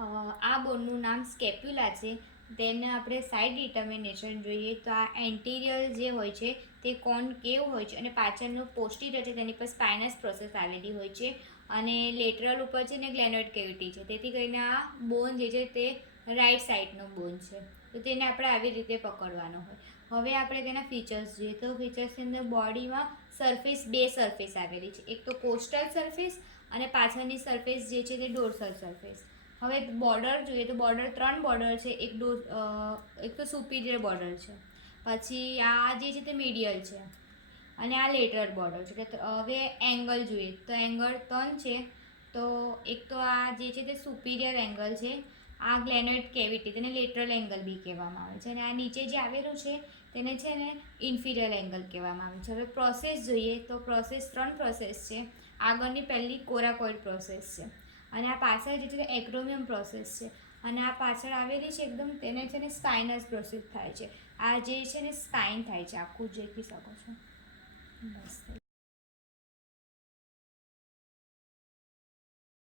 આ બોનનું નામ સ્કેપ્યુલા છે. તેને આપણે સાઇડ ડિટર્મિનેશન જોઈએ તો આ એન્ટિરિયર જે હોય છે તે કોનકેવ હોય છે અને પાછળનું પોસ્ટિરિયર છે તેની પર સ્પાઇનસ પ્રોસેસ આવેલી હોય છે અને લેટરલ ઉપર છે ને ગ્લેનોઇડ કેવિટી છે. તેથી કરીને આ બોન જે છે તે રાઈટ સાઈડનો બોન છે. તો તેને આપણે આવી રીતે પકડવાનો હોય. હવે આપણે તેના ફીચર્સ જોઈએ તો ફીચર્સની અંદર બોડીમાં બે સરફેસ આવેલી છે. એક તો કોસ્ટલ સરફેસ અને પાછળની સરફેસ જે છે તે ડોર્સલ સરફેસ. હવે બોર્ડર જોઈએ તો ત્રણ બોર્ડર છે. એક તો સુપિરિયર બોર્ડર છે, પછી આ જે છે તે મીડિયલ છે અને આ લેટરલ બોર્ડર છે. હવે એંગલ જોઈએ તો એંગલ 3 છે. તો એક તો આ જે છે તે સુપિરિયર એંગલ છે, આ ગ્લેનોઇડ કેવિટી તેને લેટરલ એંગલ બી કહેવામાં આવે છે અને આ નીચે જે આવેલું છે તેને છે ને ઇન્ફિરિયર એંગલ કહેવામાં આવે છે. હવે પ્રોસેસ જોઈએ તો ત્રણ પ્રોસેસ છે. આગળની પહેલી કોરાકોઇડ પ્રોસેસ છે અને આ પાછળ જે છે એક્રોમિયમ પ્રોસેસ છે અને આ પાછળ આવેલી છે એકદમ તેને છે ને સ્પાઇનસ પ્રોસેસ થાય છે. આ જે છે ને સ્પાઇન થાય છે આખું, દેખી શકો છો. બસ થઈ